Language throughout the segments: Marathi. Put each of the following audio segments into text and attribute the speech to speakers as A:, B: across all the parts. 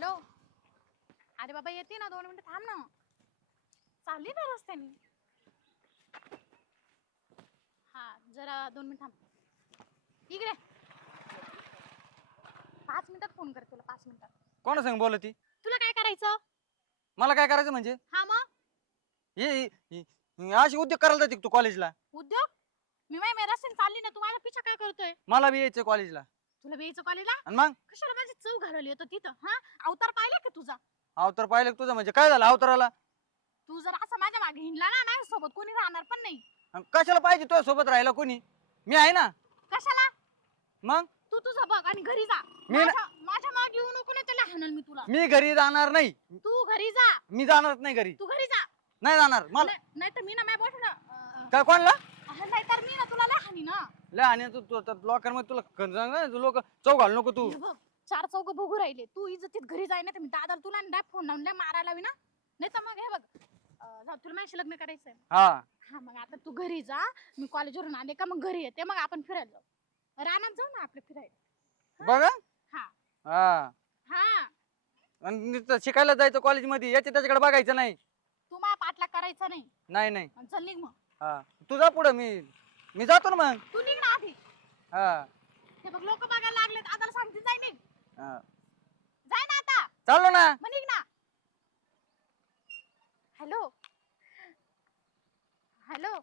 A: हॅलो. अरे बाबा येते ना दोन मिनिटं थांब ना. चालली ना रस्त्याने. हा जरा दोन मिनिट थांब. इकडे. पाच मिनिटात फोन कर तुला पाच मिनिटात.
B: कोणा संग बोलत? ती
A: तुला काय करायचं?
B: मला काय करायचं म्हणजे?
A: हा मग?
B: हे हे- हे- अशी उद्योग करायला जाते का तू कॉलेजला
A: उद्योग? मी माय रस्त्याने चालली ना तू माझा पिछा काय करतोय?
B: मला बी यायचं कॉलेजला
A: तुला बेयचं कॉलेजला?
B: आणि मग?
A: कशाला माझी चव घालवली होतं तिथं हा? अवतार पाहिला का तुझा?
B: अवतार पाहिलं का तुझं? म्हणजे काय झालं अवताराला?
A: तू जर असं माझ्या मागे हिंडला ना माझ्या सोबत कोणी राहणार पण नाही.
B: आणि कशाला पाहिजे तुझ्या सोबत राहायला कोणी? मी आहे ना.
A: कशाला?
B: मग?
A: तू तुझं बघ आणि घरी जा.
B: मी ना-
A: माझ्या माझ्या मागे येऊ नको ना त्याला हाणल मी तुला.
B: मी घरी जाणार नाही.
A: तू घरी जा.
B: मी जाणारच नाही घरी.
A: तू घरी जा.
B: नाही जाणार. मला
A: नाही तर मी ना माझ्या बॉयफ्रेंड
B: काय कोणला?
A: नाही तर मी ना तुला लय हानी ना.
B: लय आणि तू लोकांमध्ये तुला खरं लोक चौ घालू नको तू.
A: हे बघ चार चौक बघू राहिले. तू इज्जतीत घरी जाय ना मी दादाला तुला ना फोन लावून लय मारायला लावी ना. नाही तर मग हे बघ अं, जाऊ, तुला माझ्याशी लग्न करायचंय.
B: हा.
A: हा मग आता तू घरी जा मी कॉलेजवरून आले का मग घरी येते मग आपण फिरायला जाऊ. रानात जाऊ ना आपलं फिरायला.
B: बघा
A: हा.
B: हा.
A: हा.
B: आणि नुसतं शिकायला जायचं कॉलेजमध्ये याच्या त्याच्याकडे बघायचं नाही.
A: तू मला पाठला करायचा नाही.
B: नाही नाही.
A: आणि चल निघ मग.
B: हा. तू जा पुढं मी मी जातो ना मग.
A: तू निघ ना आधी.
B: हा.
A: हे बघ लोक बघायला लागलेत. आताला सांगते जाय निघ.
B: हा.
A: जाय ना आता.
B: चाललो ना.
A: मग निघ ना. हॅलो. हॅलो.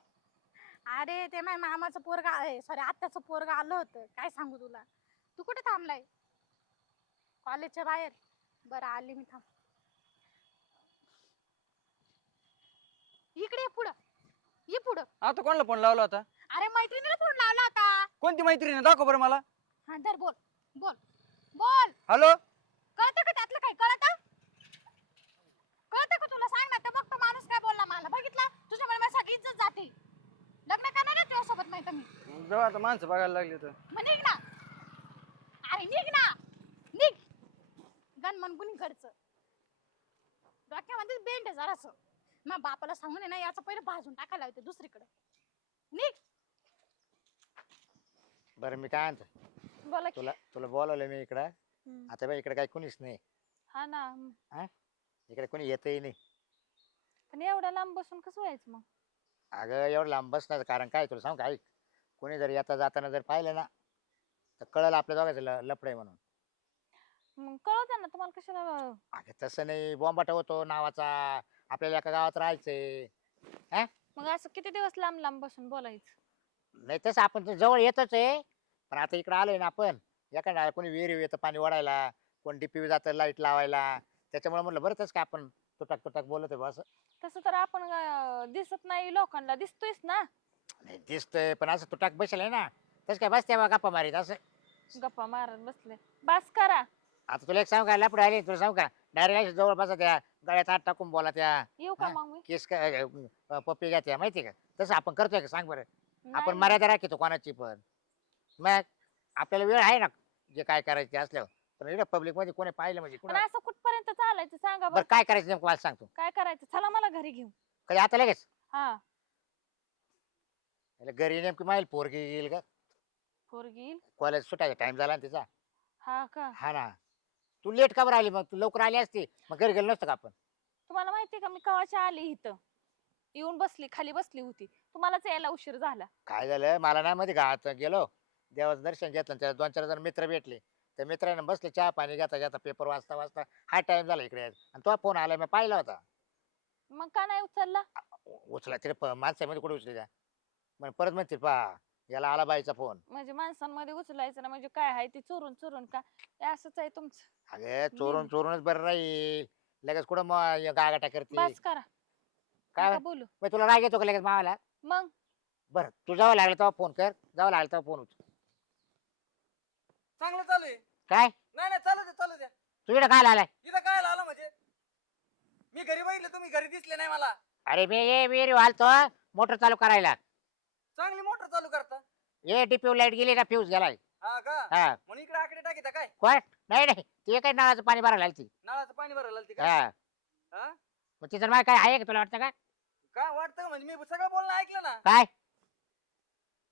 A: अरे ते माझ्या मामाचं पोरगा आहे सॉरी आत्याचं पोरगा आलं होतं. काय सांगू तुला? तू कुठे थांबलाय? कॉलेजच्या बाहेर. बरं आली मी थांब. इकडे ये पुढं. ये पुढं.
B: आता कोणाला फोन लावला होता?
A: अरे मैत्रिणीला फोन लावला होता.
B: कोणती मैत्रीण? दाखव बरं मला.
A: हा धर बोल बोल बोल.
B: हॅलो?
A: कळतं का त्यातलं काय कळतं? कळतं का तुला? सांग ना तर बघतो माणूस काय बोलला मला. बघितला? तुझ्यामुळे माझी सगळी इज्जत जाते. लग्न करणार आहे तुझ्यासोबत माहिती मी?
B: जेव्हा आता माणसं बघायला लागली तर.
A: मग निघ ना. अरे निघ ना. निघ. गण मन कुणी घरचं. डोक्यामध्ये बेंड आहे जरासं. मग बापाला सांगून आहे ना याचं पहिलं भाजून टाकायला होते दुसरीकडे. निघ.
C: बरं मी काय म्हणतो
A: बोला की.
C: तुला तुला बोलवलं मी इकडं.
A: हम्म.
C: आता बाई इकडे काही कुणीच नाही.
A: हा ना.
C: इकडे कोणी येतही नाही.
A: पण एवढ्या लांब बसून कसं व्हायचं मग?
C: अगं एवढं लांब बसण्याचं कारण काय तुला सांग काय कोणी जर येता जाताना जर पाहिलं ना तर कळलं आपल्या दोघांचं ल लपडं आहे म्हणून.
A: मग कळवते ना तुम्हाला कशाला?
C: अगं तसं नाही. बॉम्बाटा होतो नावाचा. आपल्याला एका गावात राहायचंय.
A: मग असं किती दिवस लांब लांब बसून बोलायचं?
C: नाही तसं आपण तर जवळ येतच आहे. पण आता इकडे आलोय ना आपण एखादा कोणी विहीर येतं पाणी ओढायला कोण डीपी जातं लाइट लावायला. त्याच्यामुळे म्हटलं बरं तसं का आपण तुटक तुटक बोलत आहे असं.
D: तसं तर आपण अं, दिसत नाही लोकांना दिसतोयच ना.
C: नाही दिसतंय पण असं तुटक बसेल आहे ना. तसं काय बसते बा गप्पा मारीत असं.
D: गप्पा मारत बसले. बास करा.
C: आता तुला एक सांग का लपडे आले तुला सांग का? डायरेक्ट जवळ बसा त्या गळ्यात हात टाकून बोला त्या.
D: येऊ का
C: हा?
D: मग मी?
C: केस का अ, पप्पी घ्या त्या माहिती का? तसं आपण करतोय का? सांग बरं. आपण मर्यादा राखतो कोणाची पण. मग आपल्याला वेळ आहे ना जे काय करायचं ते असल्यावर. पण इकडे पब्लिकमध्ये कोणी पाहिलं म्हणजे
D: पण
C: कुणा
D: असं कुठपर्यंत चालायचं? सांगा
C: बरं
D: बरं.
C: काय करायचं नेमकं मला सांगतो.
D: काय करायचं? चला मला घरी घेऊन.
C: कधी आता लगेच?
D: हा.
C: याला घरी नेमकी माईल पोरगी येईल का?
D: पोरगी येईल?
C: कॉलेज सुटायचा टाइम झाला ना तिचा.
D: हा का?
C: हा ना. तू लेट का बरं आली? मग तू लवकर आली असती. मग घरी गेलो नसतं का आपण?
D: तुम्हाला माहितीये का मी कवाची आली इथं? येऊन बसली खाली बसली होती. तुम्हालाच यायला उशीर झाला.
C: काय झालं? मला ना मध्ये गावात गेलो. देवाचं दर्शन घेतलं आणि त्या दोन चार जण मित्र भेटले. त्या मित्रांना बसले चहा पाणी घेता घेता पेपर वाचता वाचता हा टाइम झाला इकडे आणि तो फोन आला मी पाहिला होता.
D: मग का नाही उचलला?
C: उ- उचला तरी प- माणसामध्ये कुठे उचले मग परत म्हणते पा याला आला बाईचा फोन
D: म्हणजे माणसांमध्ये उचलायचं ना म्हणजे काय आहे? ती चोरून चोरून का? हे असंच आहे तुमचं.
C: अगे चोरून चोरूनच बरं राहील. लगेच कुठं मग गागाटा करते?
D: बस करा.
C: काय
D: नका बोलू.
C: मग तुला राग येतो का लगेच मावाला?
D: मग?
C: बरं तू जावं लागलं तेव्हा फोन कर. जावं लागलं तेव्हा फोन उचल.
B: चांगलं चालू आहे.
C: काय?
B: नाही नाही चालू द्या चालू द्या
C: तू इकडे काय आलाय?
B: इथं काय आलं म्हणजे? मी घरी बघितलं तुम्ही घरी दिसले नाही मला.
C: अरे मी ये मी वालतो मोटर चालू करायला.
B: चांगली मोटर चालू करता.
C: ये डीपी लाइट गेली ना फ्यूज गेलाय.
B: हा का?
C: हा.
B: म्हणून इकडे आकडे टाकीता काय?
C: कोण? नाही नाही. ते काय नळाचं पाणी भरायला आली ती
B: नळाचं पाणी भरायला आलती का?
C: हा.
B: हा?
C: मग तिचं मला काय आहे का तुला वाटतं का?
B: काय वाटतं? का म्हणजे मी सगळं बोलणं ऐकलं ना?
C: काय?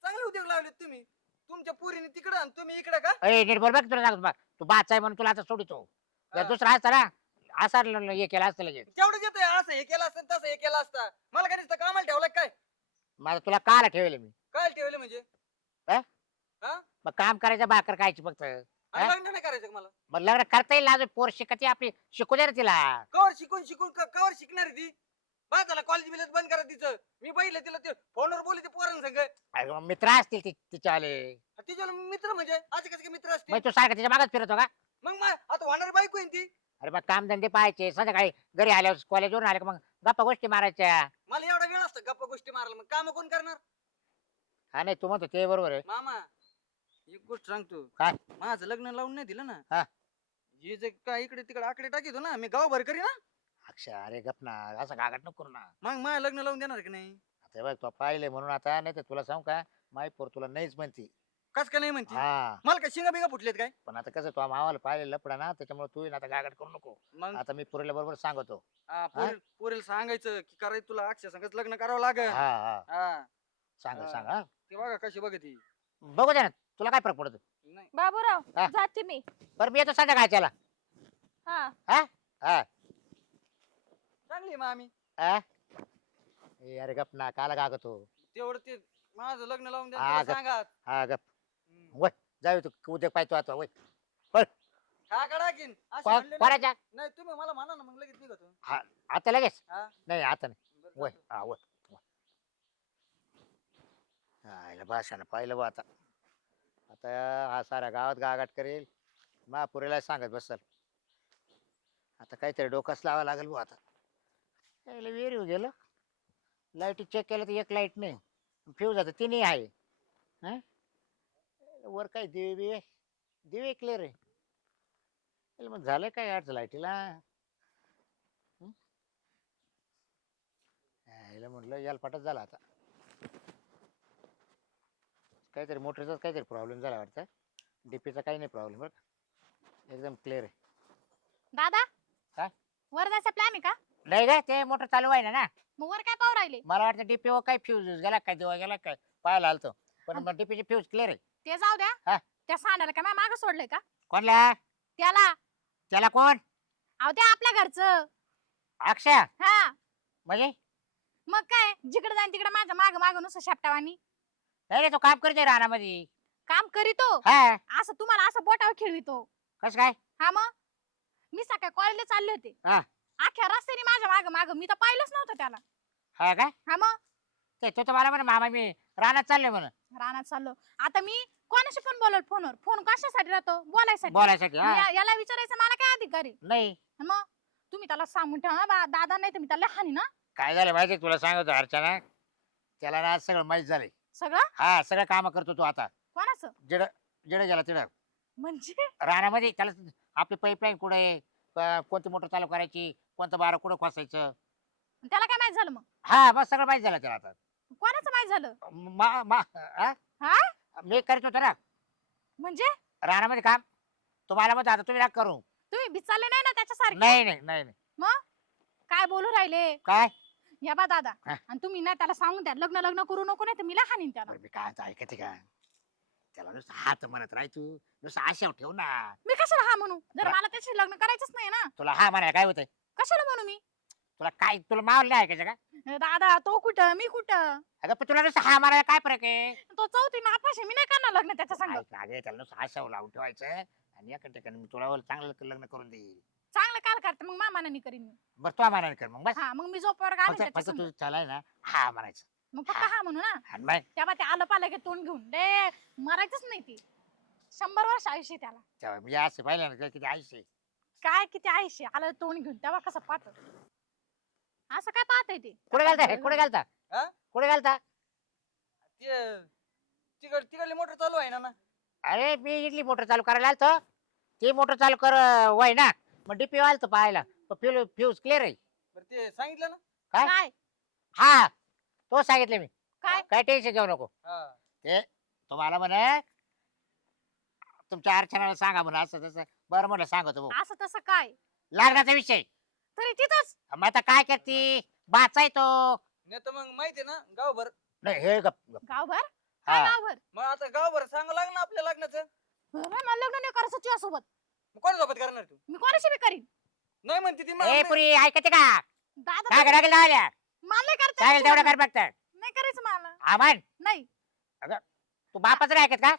B: चांगले उद्योग लावलेत तुम्ही. तुमच्या पुरीने तिकडं आणि तुम्ही इकडं का?
C: अरे नीट बरोबर तुला सांगतो बघ. तू बाच आहे म्हणून तुला आता सोडितो. जर
B: हा.
C: दुसरा असता ना असा ल- हे केला असतं लगेच.
B: येतोय असं हे केलं असतं तसं हे केलं असतं. मला काय नुसतं कामाला ठेवलं काय?
C: माझं तुला काला ठेवले मी.
B: काय ठेवलं म्हणजे?
C: मग काम करायचं भाकर खायची फक्त.
B: आणि? लग्न नाही करायचं का मला?
C: मग लग्न करता येईल अजून? पोर शिकते आपली. शिकू दे ना तिला.
B: कवर शिकून शिकून क- कवर शिकणार आहे ती? झाला कॉलेज बिलेज बंद करा तिचं. मी बघितलं तिला ते फोनवर बोलली ते पोरांसंग
C: अरे मग मित्र असतील ति-
B: तिच्या मित्र म्हणजे? असे कसे काय मित्र असते
C: मग तू सारखं तिच्या मागच फिरतो का?
B: मग मा- आता होणारी बायको आहे ना ती.
C: अरे मग काम धंदे पाहायचे. संध्याकाळी घरी आल्यावर कॉलेजवरून आले का मग गप्पा गोष्टी मारायच्या.
B: मला एवढा वेळ असतो गप्पा गोष्टी मारायला. मग काम कोण करणार?
C: हा नाही तू म्हणतो ते बरोबर आहे.
B: मामा एक गोष्ट सांगतो.
C: काय?
B: माझं लग्न लावून नाही दिलं
C: हा.
B: ना? हे. जे काय इकडे तिकडे आकडे टाकितो ना मी गाव भर करी ना
C: अक्षय अरे गप ना असं गागाट नको करू ना.
B: मग माझं लग्न लावून देणार की नाही?
C: आता बघ तू पाहिले म्हणून आता नाही तर तुला सांगू का माई पोर तुला नाहीच म्हणती.
B: कस का नाही म्हणते?
C: हा.
B: मला काय शिंगा बिंगा फुटलेत काय?
C: पण आता कसं तू मावाला पाहिले लपडा ना त्याच्यामुळे तू आता गागाट करू नको.
B: मग?
C: आता मी पुरेला बरोबर सांगतो.
B: हा, पोरी- पोरीला सांगायचं की करायचं तुला अक्षय संगत लग्न करावं लागेल.
C: हा हा.
B: हा.
C: सांग
B: हा.
C: सांग हा.
B: ते बघा कशी बघ ती
C: बघू दे ना तुला काय फरक पडतो?
B: नाही.
D: बाबूराव
C: हा.
D: जाते मी.
C: बरं मी येतो संध्याकाळच्याला.
D: हा?
C: हा.
B: चांगली मामी.
C: हा ए, अरे गप ना काला गागतो
B: तेवढं ते माझं लग्न लावून द्या
C: हा, ग-
B: सांगा
C: हा गप.
B: हम्म.
C: जाऊ तू उद्या पाहतो आता वय.
B: हा की अशी
C: को-
B: म्हणले ना.
C: कोणाच्या
B: नाही तुम्ही मला म्हणा ना मग लगेच निघतो.
C: आता लगेच?
B: हा.
C: नाही आता नाही.
B: बरं,
C: वय
B: जातो.
C: हा वय. हा, पाहिलं बा आता. आता हा सारा गावात गागाट करेल. महापुरीला सांगत बसल. आता काहीतरी डोकाच लावा लागेल भाऊ आता. यायला विहीर गेलं. लाइट चेक केलं तर एक लाइट नाही. फ्यूज आता तिन्ही आहे. हं? वर काय दिवे बिवे दिवे क्लिअर आहे. याला मग झालं काय अडचण लाईटीला? हं? यायला म्हटलं याला पटच झाला आता. काहीतरी मोटरचाच काहीतरी प्रॉब्लेम झाला वाटतं. डीपीचा काही नाही प्रॉब्लेम बरं का. एकदम क्लिअर आहे.
A: दादा?
C: काय?
A: वर जायचा प्लॅन आहे का?
C: नाही का ते मोटर चालू आहे ना. ना
A: मग वर काय पाहू राहिले?
C: मला वाटतं डीपी वर काय फ्यूज गेला काय दिवा गेला काय पाहायला आलतो. पण मग डीपीची फ्यूज क्लिअर आहे.
A: ते जाऊ द्या. त्या सांडायला काय माग सोडलंय का?
C: कोणला?
A: त्याला.
C: त्याला कोण?
A: अहो ते आपल्या घरचं.
C: अक्षय?
A: हा.
C: म्हणजे?
A: मग काय? जिकडे जाईन तिकडे माझ्या माग माग नुसतं शापटावानी.
C: नाही रे तो काम करतोय रानामध्ये.
A: काम करीतो.
C: हा.
A: असं तुम्हाला असं बोटावर खेळवितो.
C: कसं काय?
A: हा मग? मी सकाळी कॉलेजला चालले होते.
C: हा.
A: अख्ख्या रस्त्याने माझ्या माग माग. मी तर पाहिलंच नव्हतं त्याला.
C: हा काय
A: हा मग?
C: ते तो तर मला म्हणे मामा मी रानात चाललोय म्हणून.
A: रानात चाललो. आता मी कोणाशी पण बोलवलं? फोनवर. फोन कशासाठी राहतो? बोलायसाठी.
C: बोलायसाठी हा.
A: या- याला विचारायचं मला काय अधिकार?
C: नाही.
A: मग? तुम्ही त्याला सांगून ठेवा हा बा- दादा नाही तर मी त्याला हानी ना?
C: काय झालं माहिती तुला सांगतो अर्चना. त्याला ना आज सगळं माहीत झालंय.
A: सगळं?
C: हा सगळं काम करतो तो आता.
A: कोणाचं?
C: जिड जिड गेला तिड.
A: म्हणजे?
C: रानामध्ये त्याला आपली पाईपलाईन कुठे कोणती मोटर चालू करायची? कोणतं बारा कुठं खोसायचं?
A: त्याला काय माहीत झालं मग?
C: हा बस सगळं माहीत झालं त्याला आता.
A: कोणाचं माहीत झालं?
C: मा मा हा?
A: हा?
C: मी करीत होतो ना.
A: म्हणजे?
C: रानामध्ये काम. तुम्हाला मग आता तुम्ही ना करू.
A: तुम्ही बिचारले नाही ना त्याच्यासारखे?
C: नाही नाही नाही नाही.
A: काय बोलू राहिले?
C: काय?
A: या बा दादा.
C: हा.
A: आणि तुम्ही ना त्याला सांगून द्या. लग्न लग्न करू नको नाही तर मी हानीन त्याला.
C: बरं मी काय आता ऐकते का? त्याला नुसतं हात म्हणत राह तू. नुसतं आशा ठेव ना.
A: मी कशाला हा म्हणू? जर
C: हा.
A: मला त्याशी लग्न करायचंच नाही ना.
C: तुला हा म्हणाय काय होतंय?
A: कशाला म्हणू मी?
C: तुला काय तुला मावलं नाही ऐकायचं का
A: दादा तो कुठं? मी कुठं?
C: अगं पण तुला नुसतं हा मारायला काय फरक आहे?
A: तो चौथी नापाशी मी नाही करणार लग्न त्याच्या संग.
C: ऐक अगं त्याला नुसतं लावून ठेवायचं आणि एका ठिकाणी मी तुला चांगलं लग्न करून देईल.
A: चांगलं काल करते मग मामानानी करीन मी.
C: बरं तो म्हणायला कर मग बस.
A: हा मग मी आला
C: फक्त. तुझं चालाय ना हा म्हणायचं.
A: मग फक्त
C: हा.
A: म्हणू ना.
C: आणि मग
A: तेव्हा ते आलं पालं की तोंड घेऊन. डे मरायचंच नाही ती. शंभर वर्ष आयुष्य आहे त्याला.
C: तेव्हा म्हणजे असं पाहिलं ना किती आयुष्य आहे.
A: काय किती आयुष्य आलं तोंड घेऊन तेव्हा कसं पाहत? असं काय पाहतय ते?
C: कुठे घालता? हे? कुठे घालता?
B: हा?
C: कुठे घालता?
B: ते तिकड तिकडली मोटर चालू आहे ना ना?
C: अरे मी इडली मोटर चालू करायला आलतो. ती मोटर चालू कर वय ना. मग डीपी आलतो पाहायला. फ्यूज फ्यूज क्लिअर आहे.
B: बरं ते सांगितलं ना?
C: काय?
A: काय?
C: हा तो सांगितलं मी.
A: काय?
C: काय टेन्शन घेऊ नको.
B: हा.
C: तुम्हाला म्हणे तुमच्या अर्चनाला सांगा म्हणून असं तसं. बरं म्हटलं सांगतो भाऊ.
A: असं तसं काय?
C: लग्नाचा विषय.
A: तरी तिथंच.
C: मग आता काय करते? बाचाय तो.
B: नाही तर मग माहिती ना गावभर.
C: नाही हे गप गप.
A: गावभर? काय
C: हा
A: गावभर.
B: मग आता गावभर सांगावं लागलं ना आपल्या लग्नाचं.
A: बरं, मला लग्न नाही करायचं तुझ्यासोबत.
B: मग कोण सोबत करणार तू?
A: मी कोणाशी बी करीन.
B: नाही म्हणते ती
C: ए
B: मग-
C: पुरी ऐकते का?
A: दादा
C: लावल्या.
A: मला नाही
C: चालेल तेवढं. कर फक्त.
A: नाही करायचं मला.
C: आमन
A: नाही.
C: तू बापाचं नाही ऐकत का?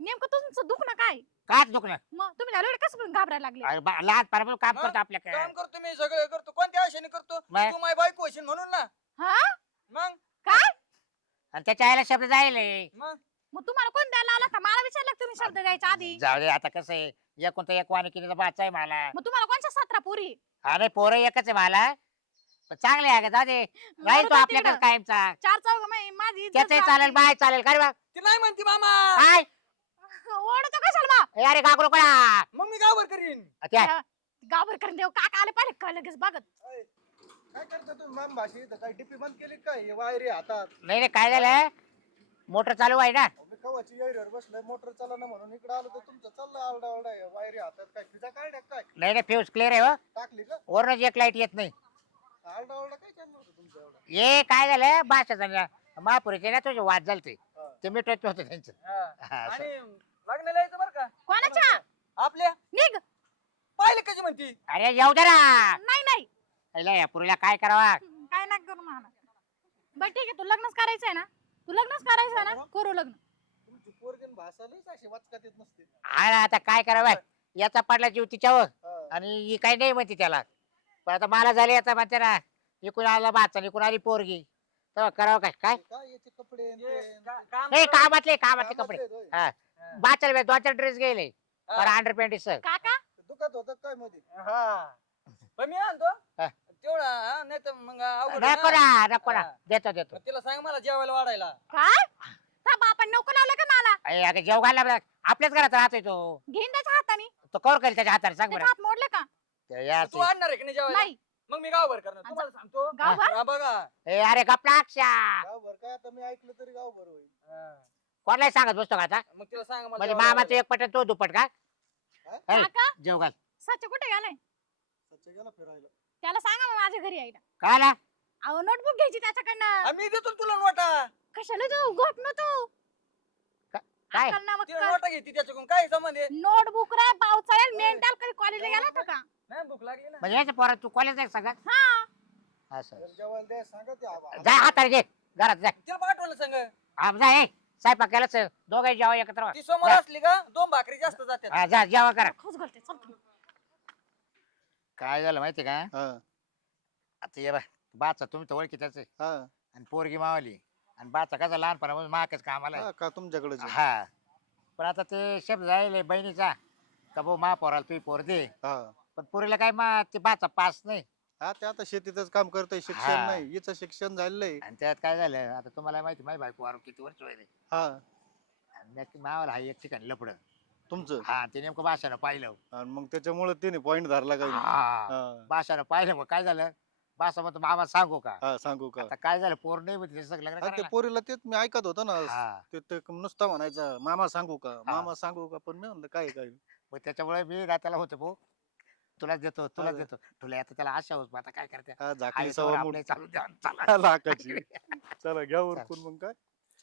A: नेमकं तुमचं दुखणं काय?
C: काच दुखणं
A: मग तुम्ही झालं कसं पण घाबरायला लागले?
C: अरे बा- लहान पारा काम? करतो आपल्याकडे.
B: काम करतो मी सगळं करतो. कोणत्या आशेने करतो? तू माझी बायको होशील म्हणून ना.
A: हा?
B: मग?
C: आणि त्याच्या आईला शब्द जाईल
B: मग?
A: मग तुम्हाला कोण द्यायला आला का मला विचारलं का तुम्ही शब्द द्यायच्या आधी.
C: जाऊ दे आता कसं आहे? एकूण तर एक वानिकीचा बाचा आहे मला.
A: मग तुम्हाला कोणच्या सतरा पोरी?
C: अरे पोरं एकच आहे मला. पण चांगले आहे का जाऊ दे. राहील तो
A: मरू
C: आपल्याकडे. कायमचा.
A: चार चौघ माझी इज्जत
C: त्याचंही चालेल
A: जाते.
C: बाय चालेल काय बा.
B: ती नाही म्हणते मामा.
C: काय
A: ओढतो कशाला बा?
C: ए, अरे कडा
B: मग मी गावर करीन.
C: त्या.
A: गावर करून देऊ. काका आले पाहिले का? लगेच बघत.
E: काय करता तुम्ही? माम भाषी इथं काय टिपी बंद केली काय हे वायरी हातात.
C: नाही रे काय झालं? मोटर चालू आहे ना.
E: अहो, मी कवाची येरीवर बसलोय. मोटर चालना म्हणून इकडे आलो तर तुमचं चाललं हे वायरी हातात. काय फिजा काढल्या काय?
C: नाही फ्यूज क्लिअर आहे हो.
E: टाकली का?
C: वरच एक लाइट येत नाही.
E: आरडा आरडा काय चाललं होतं तुमचं एवढं?
C: ये काय झालं? भाषा महापुरीचे ना तुझे वाद झालते.
E: हा.
C: ते मिटवत होते त्यांचं.
B: हा,
C: असं.
B: आणि लग्नाला यायचं बरं का?
A: कोणाच्या?
B: आपल्या?
A: निघ.
B: पाहिलं कशी म्हणती?
C: अरे येऊ दे ना.
A: नाही नाही.
C: पहिला या पुरीला काय करावा?
A: काय नाही करू मला? बर ठीक आहे तू लग्नच करायचं आहे ना? तू लग्नच करायचं आहे ना? करू लग्न.
E: तुमची पोरगीन भाषा लईच अशी वाचकात येत नसते.
C: आणि आता काय करावं? याचा पडला जीव तिच्यावर.
E: हा.
C: आणि ही काही नाही म्हणते त्याला. पण आता मला झाले आता म्हणते ना इकून आला बाचा इकून आली पोरगी. तेव्हा करावं काय? काय?
E: ते काय याचे कपडे आणि
B: ये,
E: ते-
B: का- काम
C: नाही. कामातले कामातले कपडे.
E: कामातले होय.
C: हा. बाचाल दोन चार ड्रेस गेले. पर अंडर पॅन्ट सर
A: काका?
E: दुखत होतं काय मध्ये?
B: हा. पण मी आणतो
C: हा.
B: तेवढा नाही तर मग अवघड
C: नको
B: आहे ना.
C: ना नको ना.
B: हा.
C: देतो देतो.
B: मग तिला सांग मला जेवायला वाढायला.
A: काय? त्या बापान नको लावलं का मला?
C: अरे अगं जेव घालला बरं. आपल्याच घरात राहतोय तो.
A: घेईन त्याच्या हाताने.
C: तो कवर करेल त्याच्या हाताने सांग
A: त्याचे
C: बरं.
A: हात मोडले का?
C: ते या
B: तू आणणार आहे की नाही जेवायला?
A: नाही.
B: मग मी गावभर करणार. तुम्हाला सांगतो.
A: गावभर?
B: हा, बघा.
C: ए, अरे गपला अक्षा
E: गावभर काय आता मी ऐकलं तरी गावभर होईल.
B: हा.
C: कोणाला सांगत बसतो का आता?
B: मग तिला सांग मला
C: म्हणजे
B: जेवायला
C: मामाचं एक पट तो दुप्पट का?
E: हा?
A: काका?
C: जेव घाल.
A: सच कुठे गेलाय
E: सच्चा गेला फिरायला.
A: त्याला सांगा मग माझ्या घरी यायला.
C: काय आला
A: अहो नोटबुक घ्यायची त्याच्याकडनं.
B: आम्ही देतो ना तुला नोटा.
A: कशाला जाऊ? घोट ना तू.
C: काय?
A: अक्कल ना
B: तिला
A: मक्कल.
B: नोटा घेते त्याच्याकडून. काय संबंध आहे?
A: नोटबुक रे पाव चालेल मेंटल कधी कॉलेजला गेला होता का?
B: नाही भूक लागली ना.
C: म्हणजे याच्या पोरात तू कॉलेज जाय सगळं
A: हा.
C: असं
E: तर जेवायला द्या सांगा ते आबा.
C: जाय हाताने घे. घरात जाय
B: तिला पाठवलं सांग.
C: हा जाय ए, केलाच दोघे जेवा एकत्र
B: ती समोर
C: जा.
B: असली का? दोन भाकरी जास्त जातात
C: हा जा जेवा करा.
A: खोस घालते चल तू.
C: काय झालं माहिती का?
E: हा.
C: आता ये बाचा तुम्ही तर ओळखीतच आहे.
E: हा.
C: आणि पोरगी मावली. आणि बाचा कसा लहानपणापासून माकच कामाला आहे.
E: हा, का तुमच्याकडे जे?
C: हा. पण आता ते शब्द जायले बहिणीचा का भाऊ मा पोराला तुम्ही पोर दे.
E: हा.
C: पण पोरीला काय मा ते बाचा पास नाही.
E: हा ते आता शेतीतच काम करतोय शिक्षण
C: हा.
E: नाही हिचं शिक्षण झालंय.
C: आणि त्यात काय झालं आता तुम्हाला माहिती माझी बायको आरोग्य किती वर्ष वय
E: हा.
C: मावाला हा एक ठिकाणी लपड
E: तुमचं?
C: हा ते नेमकं भाषानं पाहिलं.
E: आणि मग त्याच्यामुळे तिने पॉइंट धरला काय
C: हा.
E: हा.
C: पाहिलं मग काय झालं? भाषा मग मामा सांगू का?
E: हा सांगू का?
C: आता काय झालं पोर नाही म्हणजे सगळं लग्न
E: हा, ते
C: करायला.
E: पोरीला तेच मी ऐकत होतो ना
C: हा.
E: ते ते नुसता म्हणायचा मामा सांगू का? मामा सांगू का? पण मी म्हणलं काय काय
C: मग त्याच्यामुळे मी ना त्याला होतो भाऊ तुलाच देतो तुलाच. देतो. तुला आता त्याला आशा होत आता काय करते
E: हा झाकली मूठ.
C: चालू द्या चला.
E: लाखाची चला घ्या उरकून मग काय?